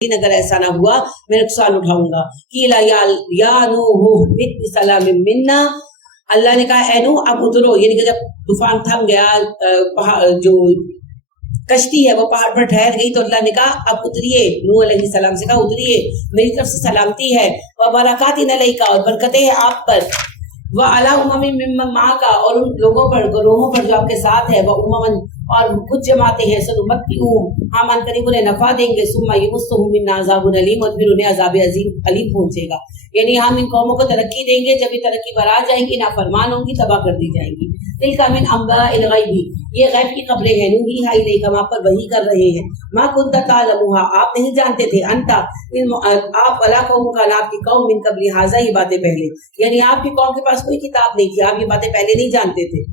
اگر ایسا نہ ہوا میں نقصان اٹھاؤں گا. قیل یا نوح اهبط بسلام منا، اللہ نے کہا اے نوح اب اترو، یعنی کہ جب طوفان تھم گیا، جو کشتی ہے وہ پہاڑ پر ٹھہر گئی تو اللہ نے کہا اب اتریے. نوح علیہ السلام سے کہا اتریے، میری طرف سے سلامتی ہے. وبرکات علیک، اور برکتیں ہیں آپ پر. وعلی امم ممن معک، اور ان لوگوں پر، گروہوں پر جو آپ کے ساتھ ہے. وامم، اور کچھ جماعتیں ہیں. سنمتعہم، ہم ان قریب انہیں نفع دیں گے. ثم یمسهم منا عذاب علیم، اور پھر انہیں عذاب علیم پہنچے گا. یعنی ہم ان قوموں کو ترقی دیں گے، جب یہ ترقی پر آ جائیں گی نافرمان ہوں گی تباہ کر دی جائیں گی. تلک من انباء الغیب، یہ غیب کی خبریں ہیں. نوحیھا الیک، ہم آپ پر وحی کر رہے ہیں. ما کنت تعلمھا، آپ نہیں جانتے تھے. انت، آپ ولا قومک، آپ کی قوم، من قبل ھذا، یہ باتیں پہلے، یعنی آپ کی قوم کے پاس کوئی کتاب نہیں تھی، آپ یہ باتیں پہلے نہیں جانتے تھے.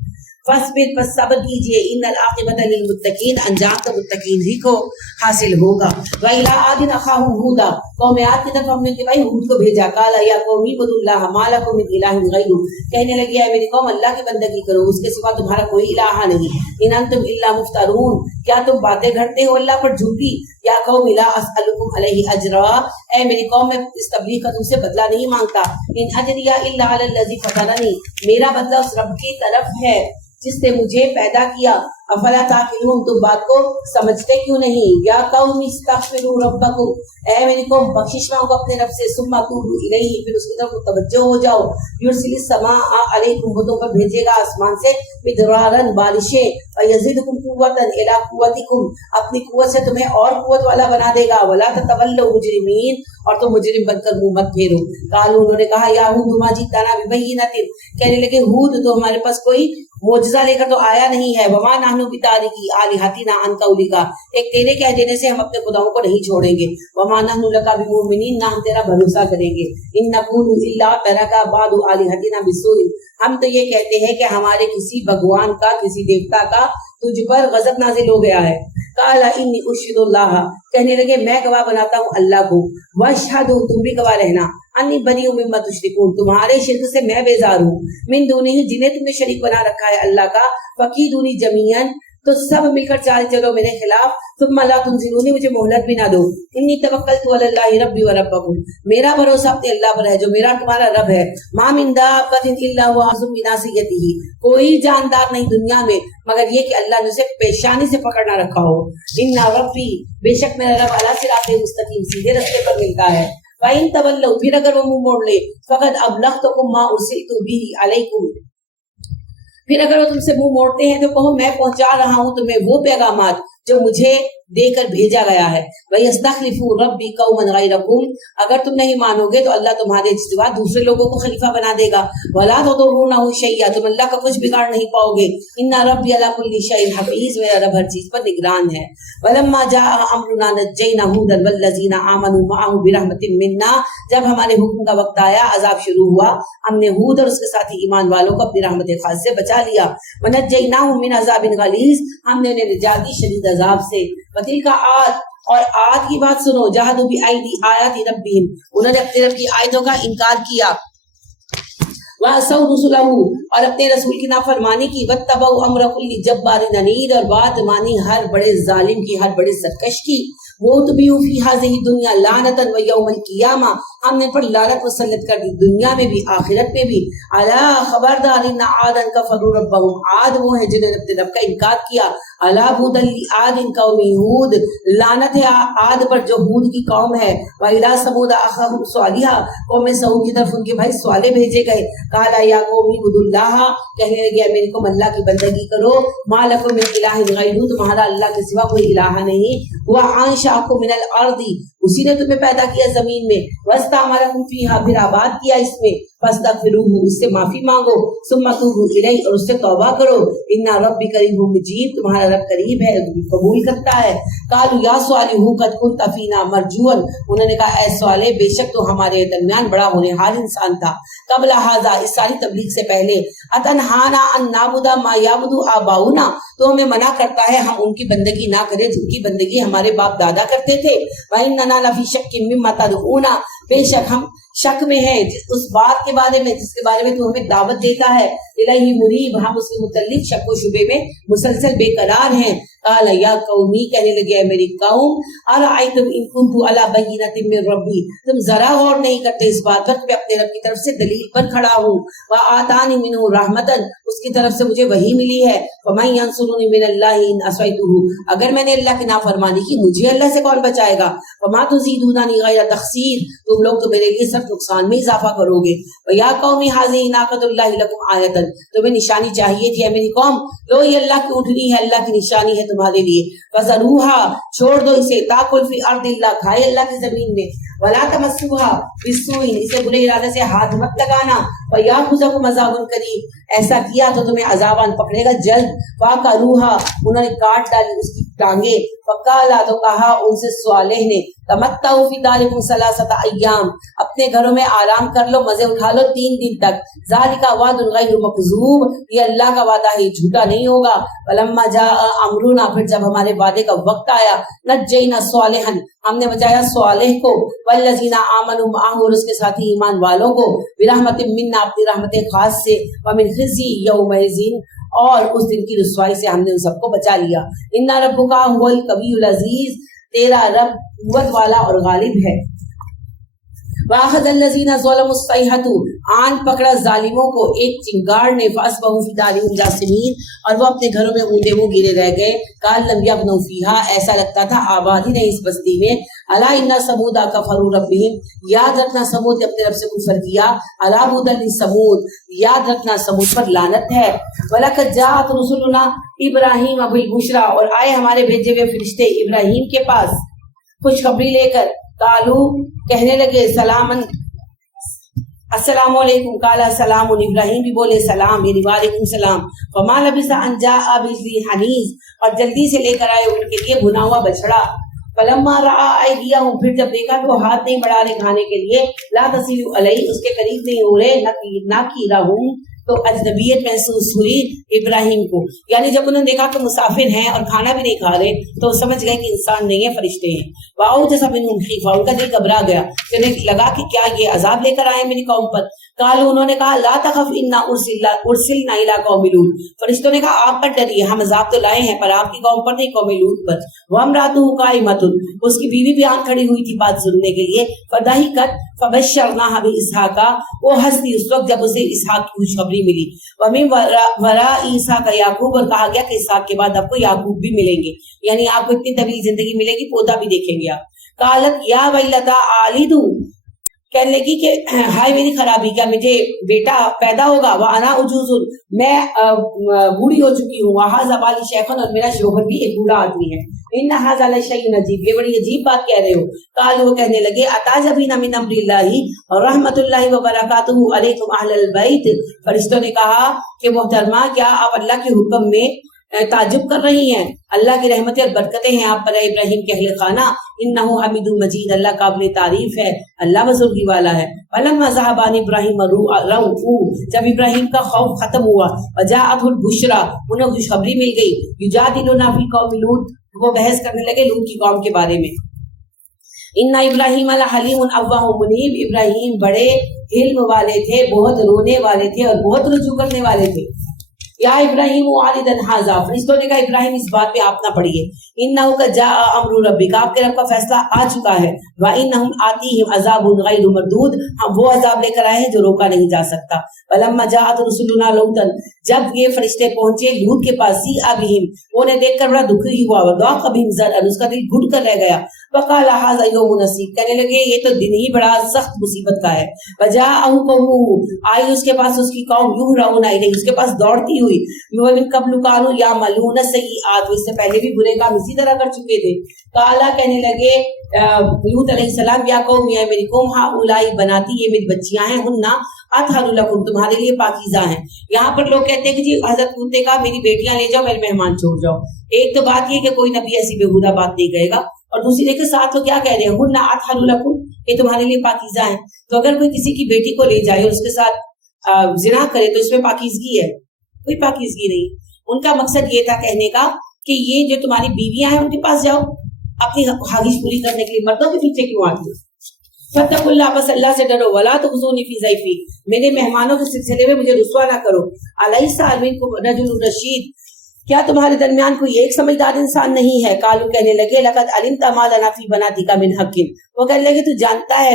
فاصبر، پس صبر کیجئے. ان العاقبۃ للمتقین، انجام تو متقین ہی کو حاصل ہوگا. وإلی عاد أخاهم هودا، قوم عاد کی طرف ہم نے کہ بھائی ہود کو بھیجا. قال یا قوم اعبدوا اللہ ما لکم من الہ غیرہ، کہنے لگی ہے میری قوم اللہ کی بندگی کرو، اس کے سوا تمہارا کوئی الہ نہیں. ان انتم الا مفترون، کیا تم باتیں گھڑتے ہو اللہ پر جھوٹی. یا قوم لا اسألکم علیہ اجرا، اے میری قوم میں اس تبلیغ کا تم سے بدلہ نہیں مانگتا. ان اجریہ الا علی الذی فطرنی، میرا بدلہ اس رب کی طرف ہے جس نے مجھے پیدا کیا. افلا تعقلون، تم بات کو سمجھتے کیوں نہیں. یا قوم استغفروا ربکم، اے میری قوم بخشش مانگو اپنے رب سے. ثم توبوا الیہ، پھر اس کی طرف متوجہ ہو جاؤ. یرسل السماء علیکم، وہ تم پر بھیجے گا آسمان سے مدرارا، بارشیں. ویزدکم قوۃ الی قوتکم، اپنی قوت سے تمہیں اور قوت والا بنا دے گا. ولا تتولوا مجرمین، اور تم مجرم بن کر منہ مت پھیرو. قالوا، انہوں نے کہا یا ہود ما جئتنا ببینۃ، کہنے لگے ہود تو ہمارے پاس کوئی معجزہ لے کر تو آیا نہیں ہے. وما نحن بتارکی آلہتنا عن قولک، ایک تیرے کہہ دینے سے ہم اپنے خداؤں کو نہیں چھوڑیں گے. وما نحن لک بمؤمنین، نہ ہم تیرا بھروسہ کریں گے. ان نقول الا ترک بعض آلہتنا بسوء، ہم تو یہ کہتے ہیں کہ ہمارے کسی بھگوان کا، کسی دیوتا کا تجھ پر غضب نازل ہو گیا ہے. قال انی اشہد اللہ، کہنے لگے میں گواہ بناتا ہوں اللہ کو. واشہد، تم بھی گواہ رہنا. انی بریء مما تشرکون، تمہارے شرک سے میں بیزار ہوں. من دونہ، جنہیں تم نے شریک بنا رکھا ہے اللہ کا. فکیدونی جمیعا، تو سب مل کر چلو میرے خلاف. ثم لا تنظرونی، مجھے مہلت بھی نہ دو. انی توکلت علی اللہ ربی و ربکم، میرا بھروسہ اپنے اللہ پر ہے جو میرا تمہارا رب ہے. ما من دابۃ الا هو آخذ بناصیتہ، کوئی جاندار نہیں دنیا میں مگر یہ کہ اللہ نے اسے پیشانی سے پکڑنا رکھا ہو. ان ربی، بے شک میرا رب علی صراط مستقیم، سیدھے رستے پر ملتا ہے. وَإِن تَوَلَّوْا، پھر اگر وہ منہ موڑ لے. فَقَدْ أَبْلَغْتُكُم مَّا أُرْسِلْتُ بِهِ عَلَيْكُمْ، پھر اگر وہ تم سے منہ موڑتے ہیں تو کہو میں پہنچا رہا ہوں تمہیں وہ پیغامات جو مجھے دے کر بھیجا گیا ہے. وَيَسْتَخْلِفُ رَبِّي قَوْمًا غَيْرَكُمْ، اگر تم نہیں مانو گے تو اللہ تمہارے سوا دوسرے لوگوں کو خلیفہ بنا دے گا. وَلَا تَضُرُّونَهُ شَيْئًا، تم اللہ کا کچھ بگاڑ نہیں پاؤ گے. إِنَّ رَبِّي عَلَىٰ كُلِّ شَيْءٍ حَفِيظٌ، میرا رب ہر چیز پر نگران ہے. وَلَمَّا جَاءَ أَمْرُنَا نَجَّيْنَا هُودًا وَالَّذِينَ آمَنُوا مَعَهُ بِرَحْمَةٍ مِنَّا، جب ہمارے حکم کا وقت آیا، عذاب شروع ہوا، ہم نے ہود اور اس کے ساتھی ایمان والوں کو اپنی رحمت خاص سے بچا لیا. وَنَجَّيْنَاهُم مِّنْ عَذَابٍ غَلِيظٍ، ہم نے انہیں نجات دی شدید عذاب سے. وَتِلْكَ عَادٌ، اور عاد کی بات سنو. جَحَدُوا بِأَيْدِي آیَاتِ رَبِّهِمْ، انہوں نے اپنے رب کی آیتوں کا انکار کیا. وَعَصَوْا رُسُلَهُ، اور اپنے رسول کی نافرمانی کی. وَاتَّبَعُوا أَمْرَ كُلِّ جَبَّارٍ عَنِيدٍ، اور بات مانی ہر بڑے ظالم کی، ہر بڑے سرکش کی. وَأُتْبِعُوا فِي هَٰذِهِ الدُّنْيَا لَعْنَةً وَيَوْمَ الْقِيَامَةِ، ہم نے پر لعنت مسلط کر دی دنیا میں بھی آخرت میں بھی. الا خبردار، ان عادا كفروا ربهم، عاد وہ ہیں جنہوں نے اپنے رب کا انکار کیا. الا بعدا لعاد قوم ہود، لعنت ہے عاد پر جو ہود کی قوم ہے. وَإِلَىٰ ثَمُودَ أَخَاهُمْ صَالِحًا، قوم سعود کی طرف ان کے بھائی صالح بھیجے گئے. قَالَ يَا قَوْمِ اعْبُدُوا اللَّهَ، کہنے لگے میرے قوم اللہ کی بندگی کرو. مَا لَكُم مِّنْ إِلَٰهٍ غَيْرُهُ، تمہارا اللہ کے سوا کوئی الہ نہیں. وَأَنشَأَكُم مِّنَ الْأَرْضِ، اسی نے تمہیں پیدا کیا زمین میں. وَاسْتَعْمَرَكُمْ فِيهَا، پھر آباد کیا اس میں. فَاسْتَغْفِرُوهُ، اس سے معافی مانگو. ثُمَّ تُوبُوا إِلَيْهِ، اور اس سے توبہ کرو. إِنَّ رَبِّي قَرِيبٌ مُجِيبٌ، تمہارا رب قریب ہے، قبول کرتا ہے. قَالُوا يَا صَالِحُ قَدْ كُنتَ فِينَا مَرْجُوًّا، انہوں نے کہا اے صالح بے شک تو ہمارے درمیان بڑا ہونہار انسان تھا. قبل ھذا، اس ساری تبلیغ سے پہلے. أَتَنْهَانَا أَن نَّعْبُدَ مَا يَعْبُدُ آبَاؤُنَا، تو ہمیں منع کرتا ہے ہم ان کی بندگی نہ کریں جن کی بندگی ہمارے باپ دادا کرتے تھے. وَإِنَّنَا لَفِي شَكٍّ مِّمَّا تَدْعُونَا، بے شک ہم शक में है उस बात के बारे में जिसके बारे में तू हमें दावत देता है, इलाही मुरीब, हम उसके मुतल्लिक शक व शुबे में मुसलसल बेकरार हैं। काला या कौमी, कहने लगे है मेरी कौम, अराअयतुम इन कुन्तु अला बय्यिनतिन मिन रब्बी, तुम जरा गौर नहीं करते इस बात पर कि मैं अपने रब की तरफ से दलील पर खड़ा हूँ। व आतानी मिन्हु रहमतन, उसकी तरफ से मुझे वही मिली है। फमन यंसुरुनी मिनल्लाहि इन असैतुहु, अगर मैंने अल्लाह की नाफरमानी की मुझे अल्लाह से कौन बचाएगा। वमा तुज़ीदूननी गैर तखसीर, तुम लोग तो मेरे लिए सिर्फ नुकसान में इजाफा करोगे। व या कौमी हाज़िही नाक़तुल्लाहि लकुम आयतन, तुम्हें निशानी चाहिए थी मेरी कौम, लो ये अल्लाह की ऊँटनी है, अल्लाह की निशानी है तुम्हारे लिए। फज़रूहा, छोड़ दो इसे, ताकुल फी अर्दिल्लाह, खाए अल्लाह की जमीन में। वला तमस्सुहा बिस्सूइ, इसे बुरे इरादे से हाथ मत लगाना। फयाखुज़कुम अज़ाबुन करीब, ऐसा किया तो तुम्हें अज़ाबान पकड़ेगा जल्द। फ़ाक़रूहा, उन्होंने काट डाली उसकी टांगे। फ़क़ाला, तो कहा उनसे स्वालेह ने, तमत्तउ फी दारिकुम सलासता अय्याम, अपने घरों में आराम कर लो, मजे उठा लो 3 दिन तक। ज़ालिका वादुन गैरु मकज़ूब, ये अल्लाह का वादा है, झूठा नहीं होगा। वलम्मा जाअ अमरुना, फिर जब हमारे वादे का वक्त आया, नज्जैना स्वालिहन, हमने बचाया स्वालिह को, वल्लज़ीना आमनु मअहु, और उसके साथी ईमान वालों को, बिरहमतिन मिन्ना, अपनी रहमत खास से, व मिन खिज़्यि यौमइज़िन, और उस दिन की रुसवाई से हमने उन सबको बचा लिया। इन्ना रब्बुका हुवल कवियुल अज़ीज़, तेरा रब कुव्वत वाला और गालिब है। वाखज़ल्लज़ीना ज़लमुस्सैहतु, आन पकड़ा जालिमों को एक चिंगार ने, फ़अस्बहू फ़ी दारिहिम जासिमीन, और वो अपने घरों में ऊँधे मुँह गिरे रह गए। काल लम यग़नऊ फ़ीहा, ऐसा लगता था आबादी नहीं इस बस्ती में। अला इन्ना समूदा कफ़रू रब्बिहिम, याद रखना समूद ने अपने रब से कुफ़र किया। अला बुदन लिसमूद, याद रखना समूद पर लानत है। वलक़द जाअत रुसुलुना इब्राहीम बिल बुशरा, और आए हमारे भेजे हुए फरिश्ते इब्राहीम के पास खुशखबरी लेकर। कालू, कहने लगे, सलामन, अस्सलामु अलैकुम। काला सलामुन, इब्राहीम भी बोले सलाम, यानी वालेकुम सलाम। फमा लबिसा अन जाअ बिज़ी हनीज़, और जल्दी से लेकर आए उनके लिए भुना हुआ बछड़ा। फलम्मा रआ अयदियहुम, फिर जब देखा कि वो हाथ नहीं बढ़ा रहे खाने के लिए, ला तसिलु अलैहि, उसके करीब नहीं हो रहे, नकीरहुम, तो अजनबियत महसूस हुई इब्राहिम को। यानी जब उन्होंने देखा कि मुसाफिर हैं और खाना भी नहीं खा रहे, तो समझ गए कि इंसान नहीं है, फरिश्ते हैं। वाओ जैसा मिनहुम खीफा, उनका दिल घबरा गया, उन्हें लगा कि क्या ये अजाब लेकर आए मेरी कौम पर। कालू, उन्होंने कहा, ला तखफ इन्ना उर्सिलना इला कौमि लूत, फरिश्तों ने कहा आप पर डरिए, हम अजाब तो लाए हैं पर आपकी कौम पर नहीं, कौम लूत पर। वम्रातुहु काइमतुन, उसकी बीवी भी आंख खड़ी हुई थी बात सुनने के लिए। फदहिकत फबश्शरनाहा बिइस्हाका, वो हंसी उस वक्त जब उसे इसहाक की खुशखबरी मिली। वमिन वरा ईसा का याकूब, और कहा गया कि इसहाक के बाद आपको याकूब भी मिलेंगे, यानी आपको इतनी तवील जिंदगी मिलेगी, पोता भी देखेंगे आप। कालत या वैलता आलिदू, कहने लगी कि हाय मेरी खराबी, क्या मुझे बेटा पैदा होगा। वाना उजूजुन, मैं बूढ़ी हो चुकी हूँ। वहाज़ा बाली शैखन, और मेरा शोहर भी एक बूढ़ा आदमी है। इन्ना हाज़ा लशैउन अजीब, ये बड़ी अजीब बात कह रहे हो। काल, वो कहने लगे, अताजबीना मिन अम्रिल्लाहि और रहमतुल्लाहि व बरकातुहु अलैकुम अहलल बैत, फरिश्तों ने कहा कि मोहतरमा, क्या आप अल्लाह के हुक्म में ताजुब कर रही हैं, अल्लाह की रहमतें और बरकतें हैं आप पर इब्राहिम के अहले खाना। इन्नहु हमीदुम मजीद, अल्लाह काबिल तारीफ है, अल्लाह बुजुर्गी वाला है। फलम्मा ज़हबान इब्राहिम रऊफ़ू, जब इब्राहिम का खौफ खत्म हुआ, वजाअतहुल बुशरा, उन्हें खुशखबरी मिल गई। युजादिलुना फी कौमि लूत, वो बहस करने लगे लूत की कौम के बारे में। इन्ना इब्राहिम हलीमुन अव्वाहुम मुनीब, इब्राहिम बड़े हिल्म वाले थे, बहुत रोने वाले थे और बहुत रुजू करने वाले थे। या इब्राहिम वालिदन हाजा, फरिश्तों ने कहा इब्राहिम इस बात पे आप ना पढ़िए। इन्नहु कद जाअ अम्रु रब्बिका, आपके रब का फैसला आ चुका है। व इन्नहुम आतीहिम अज़ाबुन गैरु मरदूद, हम वो अजाब लेकर आए हैं जो रोका नहीं जा सकता। फलम्मा जाअत रुसुलुना लूतन, जब ये फरिश्ते पहुंचे लूत के पास, सी अबिहिम, उन्हें देखकर बड़ा दुखी हुआ। वदाक़ बिहिम ज़रअन, उसका दिल घुट कर रह गया। वक़ाल हाज़ा यौमुन असीब, कहने लगे ये तो दिन ही बड़ा सख्त मुसीबत का है। वजाअहु कौमुहु, आई उसके पास उसकी कौम, युहरऊना इलैहि, उसके पास दौड़ती हुई। मिन क़ब्लु कानू यामलून सय्यिआत, इससे पहले भी बुरे काम इसी तरह कर चुके थे। काला, कहने लगे लूत अलैहिस्सलाम, या कौम, या मेरी कौम, हाउलाई बनाती, ये मेरी बच्चियां हैं, हुन्ना अतहरु लकुम, तुम्हारे लिए पाकीज़ा हैं। यहाँ पर लोग कहते हैं कि जी हज़रत लूत ने कहा मेरी बेटियां ले जाओ, मेरे मेहमान छोड़ जाओ। एक तो बात ये कि कोई नबी ऐसी बेहुदा बात नहीं कहेगा, और दूसरी देखिए साथ तो क्या कह रहे हैं, हुन्ना अतहरु लकुम, ये तुम्हारे लिए पाकीज़ा हैं। तो अगर कोई किसी की बेटी को ले जाए और उसके साथ जिना करे तो इसमें पाकीज़गी है? कोई पाकीज़गी नहीं। उनका मकसद ये था कहने का कि ये जो तुम्हारी बीवियां हैं उनके पास जाओ, अपनी ख्वाहिश पूरी करने के लिए, मर्दों के पीछे क्यों आती हो? फत्तकुल्लाह, बस अल्लाह से डरो, वला तुखज़ूनी फी ज़ैफ़ी, मेरे मेहमानों के सिलसिले में मुझे रुसवा ना करो। अलैसा मिनकुम रजुलुन रशीद, क्या तुम्हारे दरमियान कोई एक समझदार इंसान नहीं है? कालू, कहने लगे, लक़द अलिमता मा लना फी बनातिका मिन हक़्क़िन, वो कहने लगे, तू जानता है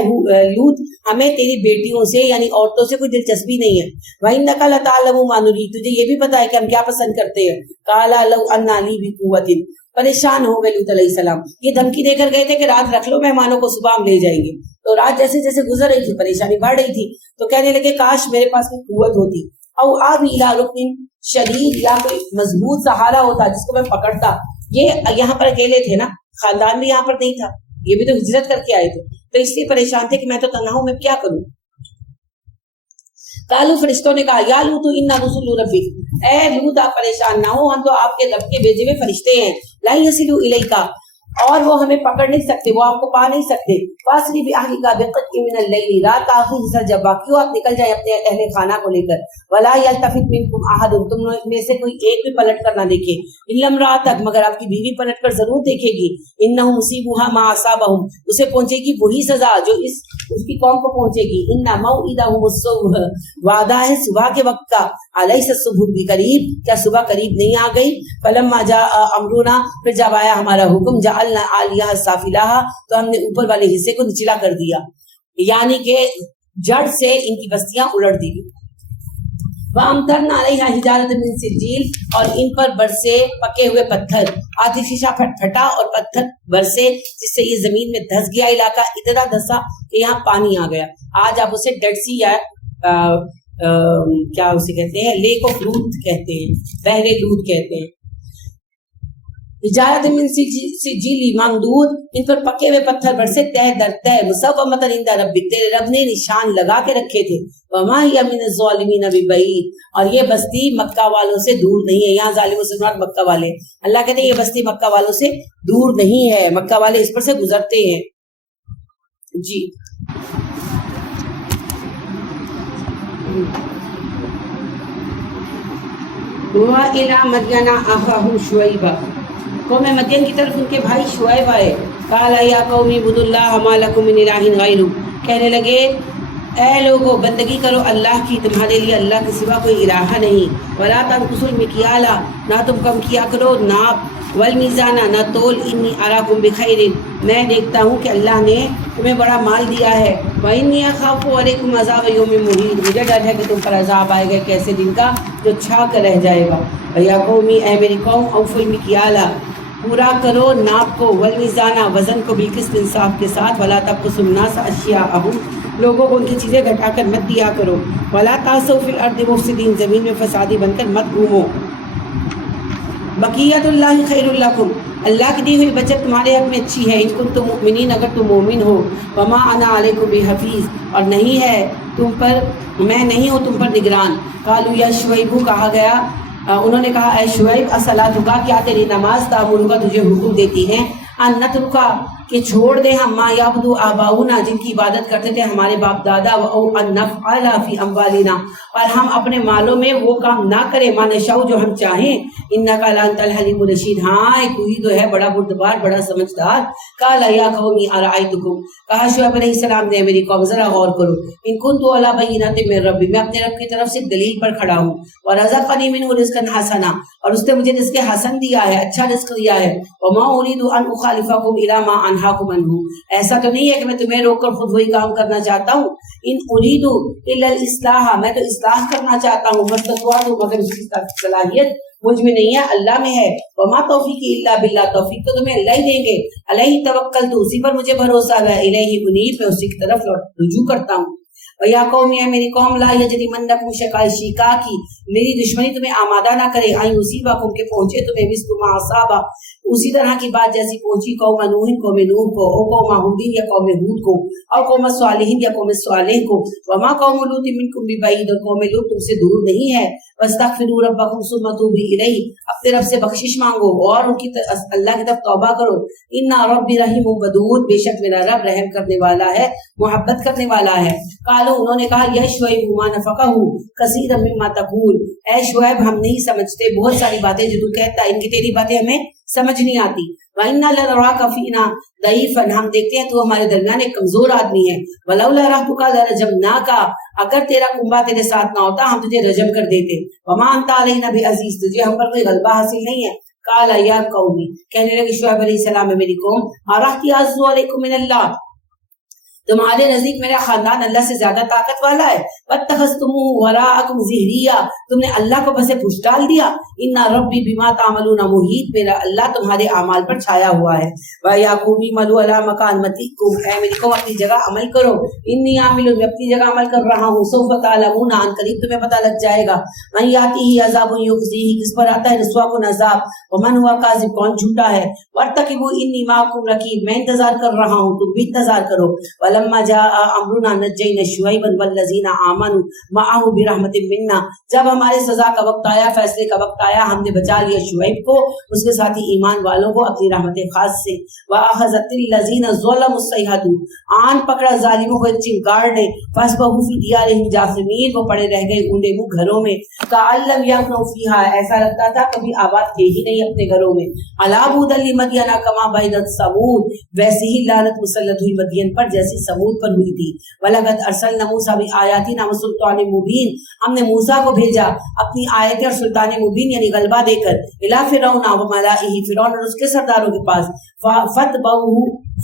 लूत, हमें तेरी बेटियों से यानी औरतों से कोई दिलचस्पी नहीं है। व इन्नका लतअलमु मा नुरीद, तुझे ये भी पता है कि हम क्या पसंद करते हैं। काला लौ अन्ना ली बिकुव्वतिन, परेशान हो गए लूत अलैहिस्सलाम, ये धमकी देकर गए थे कि रात रख लो मेहमानों को, सुबह हम ले जाएंगे। तो रात जैसे जैसे गुजर रही थी, परेशानी बढ़ रही थी, तो कहने लगे, काश मेरे पास कोई कुव्वत होती, औ आवी इला रुकनिन शदीद, या कोई मजबूत सहारा होता जिसको मैं पकड़ता। ये यहाँ पर अकेले थे ना, खानदान भी यहाँ पर नहीं था, ये भी तो हिजरत करके आए थे, तो इसलिए परेशान थे कि मैं तो तन्हा हूं, मैं क्या करूं। कालू, फरिश्तों ने कहा, या लूत इन्ना रुसुलु रब्बिक, ए लूत आप परेशान ना हो, हम तो आपके रब के भेजे हुए फरिश्ते हैं। ला यसिलु इलैका, और वो हमें पकड़ नहीं सकते, वो आपको पा नहीं सकते। फासरी भी अहलिका बिक़ित्तिन मिनल लैली, रात का आखिरी हिस्सा जब बाकी हो आप निकल जाए अपने अहले खाना को लेकर। वला यल्तफित मिनकुम अहदुन, तुम में से कोई एक भी पलट कर ना देखे। इल्ला इम्राअतक, मगर आपकी बीवी पलट कर जरूर देखेगी। इन्नहु मुसीबुहा मा असाबहुम, उसे पहुंचेगी वही सजा जो इस उसकी कौम को पहुंचेगी। इन्ना मौइदहुमुस सुबह, वादा है सुबह के वक्त का। अलैसा सुबह भी करीब, क्या सुबह करीब नहीं आ गई। फलम्मा जा अमरुना, फिर जब आया हमारा हुक्म, जअलना आलिया साफिलाहा, तो हमने ऊपर वाले हिस्से को निचला कर दिया, यानी कि जड़ से इनकी बस्तियां उलट दी। वअमतरना अलैहा हिजारतन मिन सिज्जील, और इन पर बरसे पके हुए पत्थर। आतिशीशा फटा और पत्थर बरसे, जिससे ये जमीन में धस गया इलाका, इतना धसा कि यहाँ पानी आ गया। आज आप उसे डेड सी या क्या उसे कहते हैं, लेक ऑफ लूत कहते हैं, बहरे लूत कहते हैं। हिजारत मिन सिज्जीली मंदूद, इन पर पके हुए पत्थर बरसे तह दर तह, मुसव्वमतन इंदा रब्बिक, तेरे रब ने निशान लगा के रखे थे। वमा हिया मिनज़ ज़ालिमीन बिबईद, और ये बस्ती मक्का वालों से दूर नहीं है। यहाँ जालिम मुसलमान मक्का वाले, अल्लाह कहते हैं ये बस्ती मक्का वालों से दूर नहीं है, मक्का वाले इस पर से गुजरते हैं। जी हुआ इला मदयना अखाहु शुऐबा, कौम मदियन की तरफ उनके भाई शुऐब आए। काला या कौमी बुदुल्लाह मा लकुम मिन इलाहिन गैरु, कहने लगे, ऐ लोगो बंदगी करो अल्लाह की, तुम्हारे लिए अल्लाह के सिवा कोई इलाहा नहीं। वला तनकुसुल मिकियाला, ना तुम कम किया करो नाप, वल मीज़ाना, ना तोल। इन्नी अराकुम बिखैरिन, मैं देखता हूँ कि अल्लाह ने तुम्हें बड़ा माल दिया है। व इन्नी अखाफु अलैकुम अज़ाब यौमिन मुहीन, मुझे डर है कि तुम पर अज़ाब आएगा एक ऐसे दिन का जो छा कर रह जाएगा। या कौमी, ऐ मेरी कौम, औफुल मिकियाला, पूरा करो नाप को, वल मीज़ाना, वज़न को, बिल्किस्त इंसाफ के साथ। वला तब्कुसुन नास अश्याअहुम, लोगों को उनकी चीज़ें घटाकर मत दिया करो। वला तासौ फिल अर्दि मुफ़सिदीन, ज़मीन में फसादी बनकर मत घूमो। बक़ियतुल्लाहि खैरुल लकुम, अल्लाह की दी हुई बचत तुम्हारे हक में अच्छी है। इन कुंतुम मुमिनीन, अगर तुम मोमिन हो। वमा अना अलैकुम बिहफ़ीज़, और नहीं है तुम पर, मैं नहीं हूँ तुम पर निगरान। कालू या शुऐब, कहा गया, उन्होंने कहा, ऐ शुऐब, असलातुका, क्या तेरी नमाज तामुरुका तुझे हुक्म देती है, अन नतरुका, कि छोड़ दे हम, मा याबुदु आबाउना, जिनकी इबादत करते थे हमारे बाप दादा, व अन नफ़अला फी अम्वालिना, और हम अपने मालों में वो काम ना करें, मा नशाउ, जो हम चाहें। इन्नका लांतल हलीमुर रशीद, हाँ तू ही तो है बड़ा बुर्दबार, बड़ा समझदार। काला या कौमी अराइतुकुम, कहा शुऐब अलैहिस्सलाम ने, मेरी कौम जरा गौर करो, इन कुन्तु अला बय्यिनतिन मिन रब्बी, मैं अपने रब की तरफ से दलील पर खड़ा हूँ। व रज़क़नी मिन्हु रिज़्क़न हसना, और उसने मुझे रिज़्क़ हसन दिया है, अच्छा रिज़्क़ दिया है। व मा उरीदु अन उखालिफकुम इला मा अनहाकुम अन्हु, ऐसा तो नहीं है कि मैं तुम्हें रोककर खुद वही काम करना चाहता हूँ। इन उरीदु इल्लल इस्लाह, मैं तो इस्लाह करना चाहता हूँ। मस्ततअतु, मगर इसकी सलाहियत मुझ में नहीं है, अल्लाह में है। वमा तौफीकी इल्ला बिल्लाह, तौफीक तो तुम्हें अल्लाह ही देंगे। अलैहि तवक्कलतु, उसी पर मुझे भरोसा है। इलैहि उनीब, मैं उसी की तरफ रुजू करता हूँ। या कौम, या मेरी कौम, ला यजरिमन्नकुम शिकाकी, मेरी दुश्मनी तुम्हें आमादा ना करे। आई मुसीबकुम, के पहुंचे तुम्हें मिस्लु मा असाबा, उसी तरह की बात जैसी पहुंची कौम नूह, कौम नूह को, और कौम हूद या कौम हूद को, और कौम सालिहीन या कौम सालेह को। वमा कौम लूत मिनकुम बिबईद, और कौम लूत तुमसे दूर नहीं है। वस्तगफिरू रब्बकुम सुम्मा तूबू इलैहि, अपने रब से बख्शिश मांगो और उनकी अल्लाह की तरफ तौबा करो। इन्ना रब्बी रहीमुन वदूद, बेशक मेरा रब रहम करने वाला है, मोहब्बत करने वाला है। कालो, उन्होंने कहा, या शुऐब मा नफ़क़हु कसीरम मिम्मा तक़ूल, ऐ शुऐब हम नहीं समझते बहुत सारी बातें जो तू कहता है, इनकी तेरी बातें हमें समझ नहीं आती। وَإِنَّا لَنَرَاكَ فِينَا ضَعِيفًا, ہم دیکھتے ہیں تو ہمارے درمیان ایک کمزور آدمی ہے. وَلَوْلَا رَحْتُكَ لَرَجَمْنَاكَ, اگر تیرا کنبہ تیرے ساتھ نہ ہوتا ہم تجھے رجم کر دیتے. وَمَا أَنْتَ عَلَيْنَا بِعَزِيزٍ, تجھے ہم پر کوئی غلبہ حاصل نہیں ہے. قَالَ يَا قَوْمِ, کہنے لگے شعیب علیہ السلام میری قوم, أَرَحْتِ أَعَزُّ عَلَيْكُم مِّنَ اللَّهِ, تمہارے نزدیک میرا خاندان اللہ سے زیادہ طاقت والا ہے. وَاتَّخَذْتُمُوهُ وَرَاءَكُمْ ظِهْرِيًّا, تم نے اللہ کو پس پشت ڈال دیا. إِنَّ رَبِّي بِمَا تَعْمَلُونَ مُحِيطٌ, میرا اللہ تمہارے اعمال پر چھایا ہوا ہے. وَيَا قَوْمِ اعْمَلُوا عَلَىٰ مَكَانَتِكُمْ, اے میری قوم اپنی جگہ عمل کرو. إِنِّي عَامِلٌ, میں اپنی جگہ عمل کر رہا ہوں. سَوْفَ تَعْلَمُونَ, عن قریب تمہیں پتہ لگ جائے گا. مَن يَأْتِهِ عَذَابٌ يُخْزِيهِ, کس پر آتا ہے رسوا کن عذاب. وَمَنْ هُوَ كَاذِبٌ, کون جھوٹا ہے. وَارْتَقِبُوا إِنِّي مَعَكُمْ رَقِيبٌ, میں انتظار کر رہا ہوں تم بھی انتظار کرو. وَلَمَّا جَاءَ أَمْرُنَا نَجَّيْنَا شُعَيْبًا وَالَّذِينَ آمَنُوا مَعَهُ بِرَحْمَةٍ مِنَّا, جب ہمارے سزا کا وقت آیا, فیصلے کا وقت آیا, ہم نے بچا لیا شعیب کو, اس کے ساتھ ہی ایمان والوں کو اپنی رحمت خاص سے. وَأَخَذَتِ الَّذِينَ ظَلَمُوا الصَّيْحَةُ, آن پکڑا ظالموں کو ایک چنگاڑ نے. فَأَصْبَحُوا فِي دِيَارِهِمْ جَاثِمِينَ, وہ پڑے رہ گئے اونڈے منہ گھروں میں. كَأَن لَّمْ يَغْنَوْا فِيهَا, ایسا لگتا تھا کبھی آباد تھے ہی نہیں اپنے گھروں میں. أَلَا بُعْدًا لِّمَدْيَنَ كَمَا بَعِدَتْ ثَمُودُ, ویسی ہی لعنت مسلط ہوئی مدین پر جیسی ثمود پر ہوئی تھی. وَلَقَدْ أَرْسَلْنَا مُوسَىٰ بِآيَاتِنَا وَسُلْطَانٍ مُّبِينٍ, ہم نے موسیٰ کو بھیجا اپنی آیتیں اور سلطان مبین یعنی غلبہ دے کر. إِلَىٰ فِرْعَوْنَ وَمَلَائِهِ, فرعون اور اس کے سرداروں کے پاس.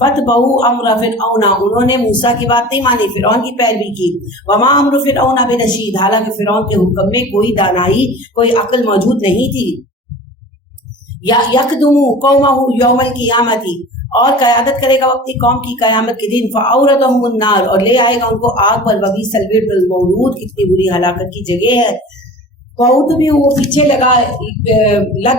فَاتَّبَعُوا أَمْرَ فِرْعَوْنَ, انہوں نے موسیٰ کی بات نہیں مانی, فرعون کی پیروی کی. وَمَا أَمْرُ فِرْعَوْنَ بِرَشِيدٍ, حالانکہ فرعون کے حکم میں کوئی دانائی کوئی عقل موجود نہیں تھی. يَقْدُمُ قَوْمَهُ يَوْمَ الْقِيَامَةِ, اور قیادت کرے گا اپنی قوم کی قیامت کے دن. فَأَوْرَدَهُمُ النَّارَ, اور لے آئے گا ان کو آگ پر. وَبِئْسَ الْوِرْدُ الْمَوْرُودُ, کتنی بری ہلاکت کی جگہ ہے. بہت بھی وہ پیچھے لگ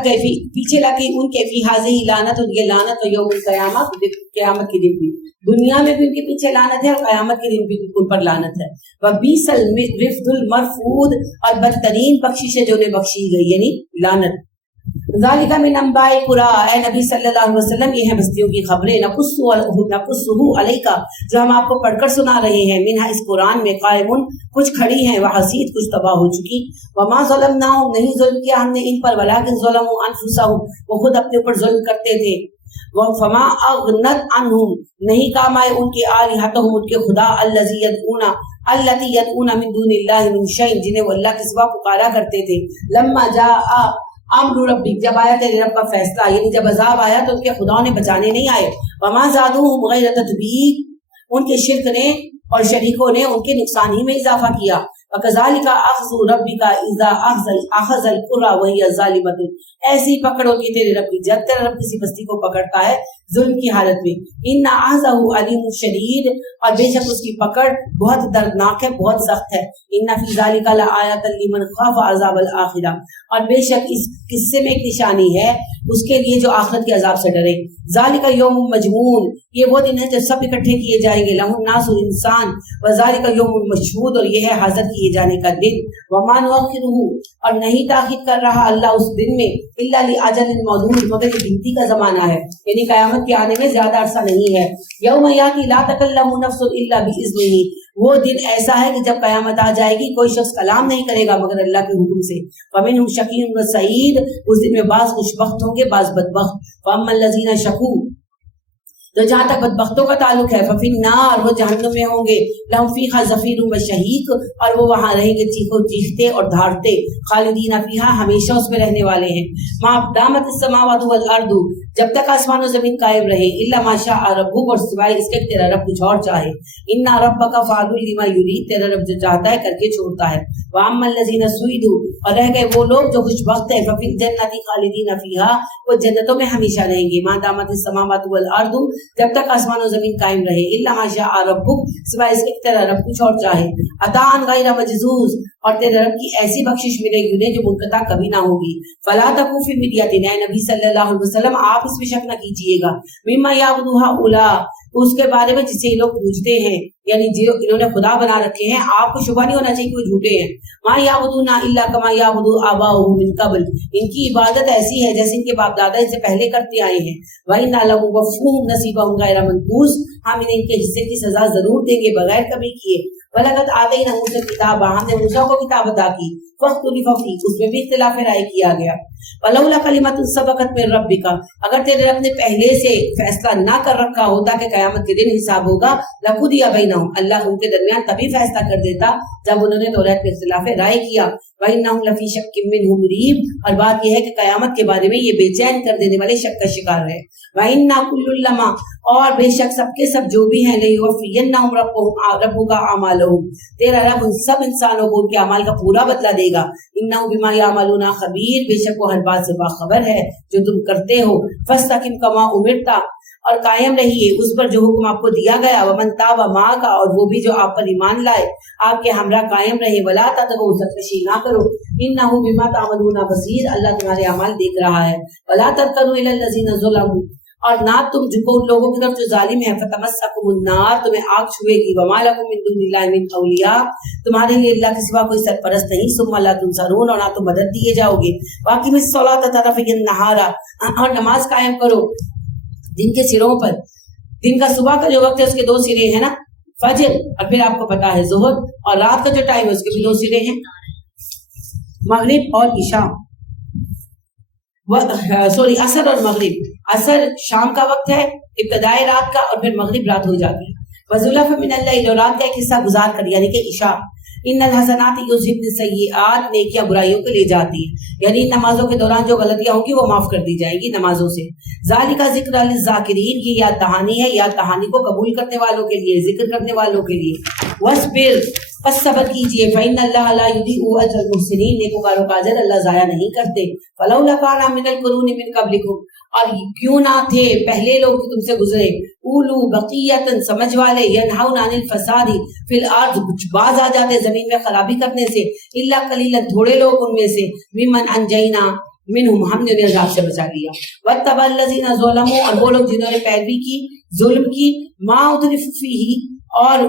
گئے پیچھے لگی ان کے فی هذه لعنت, یہ لعنت و یوم القیامت, قیامت کے دن بھی, دنیا میں بھی ان کے پیچھے لعنت ہے اور قیامت کے دن بھی ان پر لعنت ہے. وَبِئْسَ الرِّفْدُ الْمَرْفُودُ, اور بدترین بخشش ہے جو انہیں بخشی گئی یعنی لعنت. ذالک من انباء القری, اے نبی صلی اللہ علیہ وسلم یہ ہیں بستیوں کی خبریں. نقصہ علیک, جو ہم آپ کو پڑھ کر سنا رہے ہیں. منہا, اس قرآن میں. قائم, کچھ کھڑی ہیں. وحسید, کچھ تباہ ہو چکی. وما ظلمناہم, نہیں ظلم کیا ہم نے ان پر. ولکن ظلموا انفسہم, وہ خود اپنے اوپر ظلم کرتے تھے. فما اغنت عنہم, نہیں کام آئے ان کے آلہتہم, ان کے خدا. الذی یدعون من دون اللہ من شیء, جنہیں وہ اللہ کے سوا پکارا کرتے تھے. لما جاء امر ربک, جب آیا تیرے رب کا فیصلہ, یعنی جب عذاب آیا تو ان کے خداؤں نے بچانے نہیں آئے. وما زادوہم غیر تتبیب, ان کے شرک نے اور شریکوں نے ان کے نقصان ہی میں اضافہ کیا. وَكَذَلِكَ أَخْذُ رَبِّكَ إِذَا أَخَذَ الْقُرَىٰ وَهِيَ ظَالِمَةٌ, ایسی پکڑ ہوتی تیرے رب کی جب تیرا رب کسی بستی کو پکڑتا ہے ظلم کی حالت میں. إِنَّ أَخْذَهُ عَلِيمٌ شَدِيدٌ, اور بے شک اس کی پکڑ بہت دردناک ہے, بہت سخت ہے. إِنَّ فِي ذَلِكَ لَآيَةً لِمَنْ خَافَ عَذَابَ الْآخِرَةِ, اور بے شک اس قصے میں ایک نشانی ہے اس کے لیے جو آخرت کے عذاب سے ڈرے. ذَلِكَ يَوْمٌ مَجْمُوعٌ, یہ وہ دن ہے جب سب اکٹھے کیے جائیں گے. لَهُ النَّاسُ انسان. وَذَلِكَ يَوْمٌ مَشْهُودٌ, اور یہ ہے حاضر کیے جانے کا دن. وَمَا نُؤَخِّرُهُ, اور نہیں تاخیر کر رہا اللہ اس دن میں. إِلَّا لِأَجَلٍ مَّعْدُودٍ, مگر یہ گنتی کا زمانہ ہے, یعنی قیامت کے آنے میں زیادہ عرصہ نہیں ہے. يَوْمَ يَأْتِي لَا تَكَلَّمُ نَفْسٌ إِلَّا بِإِذْنِهِ, وہ دن ایسا ہے کہ جب قیامت آ جائے گی کوئی شخص کلام نہیں کرے گا مگر اللہ کے حکم سے. فَمِنْهُمْ شَقِيٌّ وَسَعِيدٌ, اس دن میں بعض خوشبخت ہوں گے بعض بدبخت. فَأَمَّا الَّذِينَ شَقُوا, تو جہاں تک بدبختوں کا تعلق ہے, ففی النار, وہ جہنم میں ہوں گے. لہم فیہا زفیر و شہیق, اور وہ وہاں رہیں گے چیخو چیختے اور دھاڑتے. خالدین فیہا, ہمیشہ اس میں رہنے والے ہیں. ما دامت السماوات والارض, جب تک آسمان و زمین قائم رہے. الا ما شاء ربک, اور سوائے اس کے تیرا رب کچھ اور چاہے. ان ربک فعال لما یرید, تیرا رب جو چاہتا ہے کر کے چھوڑتا ہے. واما الذین سعدوا, اور رہ گئے وہ لوگ جو خوش بخت ہیں. ففی الجنۃ خالدین فیہا, وہ جنتوں میں ہمیشہ رہیں گے. ما دامت السماوات والارض, جب تک آسمان و زمین قائم رہے. الا ما شاء ربک, سوائے اس کے تیرا رب کچھ اور چاہے. عطاء غیر مجذوذ, اور تیرے رب کی ایسی بخشش ملے گی انہیں جو منقطع کبھی نہ ہوگی. فلا تکو فی مریۃ, اے نبی صلی اللہ علیہ وسلم آپ اس میں شک نہ کیجیے گا. مما یعبد هؤلاء, اس کے بارے میں جسے لوگ پوجتے ہیں, یعنی جو انہوں نے خدا بنا رکھے ہیں. آپ کو شبہ نہیں ہونا چاہیے کہ وہ جھوٹے ہیں. ما یعبدون الا کما یعبد آباؤہم من قبل, ان کی عبادت ایسی ہے جیسے ان کے باپ دادا ان سے پہلے کرتے آئے ہیں. وَإِنَّا لَمُوَفُّوهُمْ نَصِيبَهُمْ غَيْرَ مَنقُوصٍ, ہم انہیں ان کے حصے کی سزا ضرور دیں گے بغیر کمی کیے. وَلَقَدْ آتَيْنَا مُوسَىٰ الْكِتَابَ, ہم نے موسیٰ کو کتاب عطا کی. فَاخْتُلِفَ فِیہ, اس میں بھی اختلاف رائے کیا گیا. वलौला कलिमतुन सबक़त मिन रब्बिका, अगर तेरे रब ने पहले से फैसला ना कर रखा होता कि कयामत के दिन हिसाब होगा, लकुदिया बैनहुम, अल्लाह उनके दरमियान तभी फैसला कर देता जब उन्होंने तौरात में इख्तिलाफ राय किया। वइन्नहुम लफी शक्किन मिन्हु मुरीब, और बात यह है कि कयामत के बारे में ये बेचैन कर देने वाले शक का शिकार है। वइन्ना कुल्लुल लमा, और बेशक सबके सब जो भी हैं, लयुवफ्फियन्नहुम रब्बुका अमालहुम, तेरा रब उन सब इंसानों को उनके अमाल का पूरा बदला देगा। इन्नहु बिमा यामलूना खबीर, बेशक वो हर बात से बाखबर है जो तुम करते हो। फस्तकिम कमा उमिरता, और कायम रहिए उस पर जो हुक्म आपको दिया गया। वमन ताबा माका, और वो भी जो आप पर ईमान लाए, आपके हमरा कायम रहे। वला ततगौ, सरकशी ना करो। इन्नहु बिमा तामलूना बसीर, अल्लाह तुम्हारे अमाल देख रहा है। वला तरकनु इलल लज़ीना ज़लमू, और ना तुम झुको उन लोगों की तरफ जो जालिम है। फतमस्सकुमुन नार, तुम्हें आग छुएगी। वमा लकुम मिन दुनिल्लाहि मिन औलिया, तुम्हारे लिए अल्लाह के सिवा कोई सरपरस्त नहीं। सुम्मा ला तुनसरून, और ना तुम मदद दिए जाओगे। वाक़िमिस सलात तरफ़िन नहारा, और नमाज कायम करो दिन के सिरों पर। दिन का सुबह का जो वक्त है उसके दो सिरे हैं ना, फजर, और फिर आपको पता है ज़ोहर, और रात का जो टाइम है उसके भी दो सिरे हैं, मगरिब और इशा, असर और मगरिब। असर शाम का वक्त है, इब्तिदाई रात का, और फिर मगरिब रात हो जाती है। वज़ुलफ़ मिनल-लैल, और रात का एक हिस्सा गुजार कर, यानी कि इशा। इन्नल हसनाति युज़हिब्न सय्यिआत, नेकियां बुराइयों को ले जाती है, यानी नमाजों के दौरान जो गलतियां होंगी वो माफ कर दी जाएगी नमाजों से। ज़ालिका ज़िक्र लिज़्ज़ाकिरीन, ये याद दहानी है, याद दहानी को कबूल करने वालों के लिए, जिक्र करने वालों के लिए। वस्बिर, बस सब्र कीजिए। फ़इन्नल्लाह ला युज़िउ अजरल मुहसिनीन, नेकोकारों का अजर अल्लाह ज़ाया नहीं करते। फलौला काना मिनल कुरूनि मिन क़ब्लिकुम, और क्यों ना थे पहले लोग कि तुमसे गुजरे, उलू बक़ियतन, समझ वाले, यनहाउना अनिल फ़सादी फिल अर्ज़, बाज आ जाते जमीन में खराबी करने से, इल्ला कलीलन, थोड़े लोग उनमें से, मिमन अंजैना मिनहुम, हमने उन्हें अज़ाब से बचा लिया। वत्तबल्लज़ीना ज़लमू, और वो लोग जिन्होंने पैरवी की, जुल्म की, मा उतरिफ़ू फ़ीही, और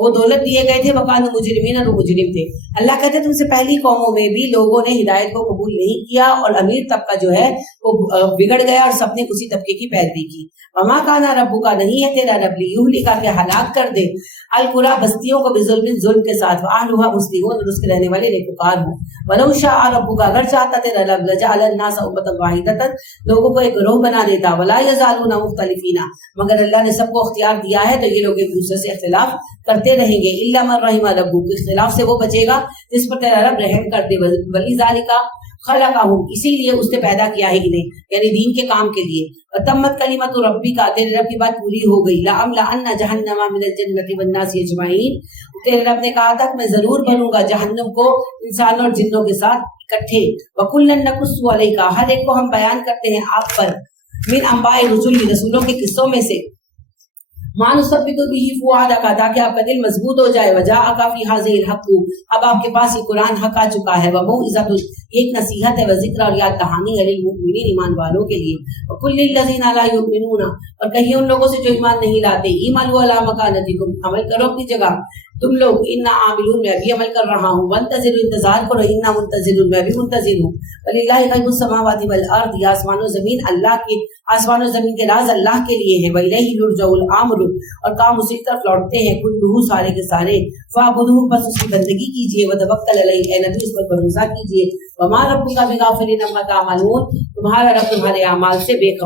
वो दौलत दिए गए थे, वकानु मुजरिमीन, और वो मुजरिम थे। अल्लाह कहते हैं तुमसे पहली कौमों में भी लोगों ने हिदायत को कबूल नहीं किया, और अमीर तबका जो है वो बिगड़ गया, और सबने उसी तबके की पैरवी की। वमा काना रब्बुका, नहीं है तेरा रब, लियुहलिका, के हलाक कर दे, अल कुरा, बस्तियों को, बिजुल्मिन, जुल्म के साथ, वअहलुहा मुस्लिमून, और उसके रहने वाले नेककार हो। वलौ शाअ रब्बुका, अगर चाहता तेरा रब, लजअलन नासा उम्मतन वाहिदतन, लोगों को एक गिरोह बना देता। वला यज़ालूना मुख्तलिफीना, मगर अल्लाह ने सबको इख्तियार दिया है तो ये लोग एक दूसरे से इख्तिलाफ करते रहेंगे। इल्ला मन रहिमा रब्बुक, इख्तिलाफ से वो बचेगा जिस पर तेरा रब रहम कर दे। वली ज़ालिका खलक़हुम, इसीलिए उसने पैदा किया है इन्हें, यानी दीन के काम के लिए। तम्मत कलिमतु रब्बिका, तेरे रब की बात पूरी हो गई। लअम्लअन्ना जहन्नम मिनल जन्नति वन्नासि अजमईन, तेरे रब ने कहा था कि मैं जरूर भरूंगा जहन्नम को इंसानों और जिन्नों के साथ इकट्ठे। वकुल्लन नकुस्सु अलैका, हर एक को हम बयान करते हैं आप पर, मिन अंबाए रुसुल, रसूलों के किस्सों में से, मानुसब्बितु बिही फुआदका, ताकि आपका दिल मजबूत हो जाए। वजाअका फी हाज़िल हक़्क़ु, अब आपके पास ये कुरान हक आ चुका है। वमौइज़तुन, एक नसीहत है। वज़िक्र, और याद दहानी है, लिल मुमिनीन, ईमान वालों के लिए। वकुल लिल्लज़ीना ला युमिनूना, और कहिए उन लोगों से जो ईमान नहीं लाते, ईमानु अला मकानतिकुम, अमल करो अपनी जगह तुम लोग। इन्ना आमिलून, मैं भी अमल कर रहा हूँ। वंतज़िरु, इंतजार करो। इन्ना मुंतज़िरुन, मैं भी मुंतज़िर हूँ। वलिल्लाहि ग़ैबुस समावाति वल अर्द, ये आसमान और ज़मीन अल्लाह के, आसमान और ज़मीन के राज अल्लाह के लिए हैं। वइलैहि युरजउल अम्र, और काम उसी की तरफ लौटते हैं। कुल्लुहु, सारे के सारे। फ़अबुदहु, बस उसकी बंदगी कीजिए। वतवक्कल अलैहि, ए नबी उस पर भरोसा कीजिए। वमा रब्बुका बिगाफिलिन अम्मा तामलून, तुम्हारा रब तुम्हारे अमाल से बेखबर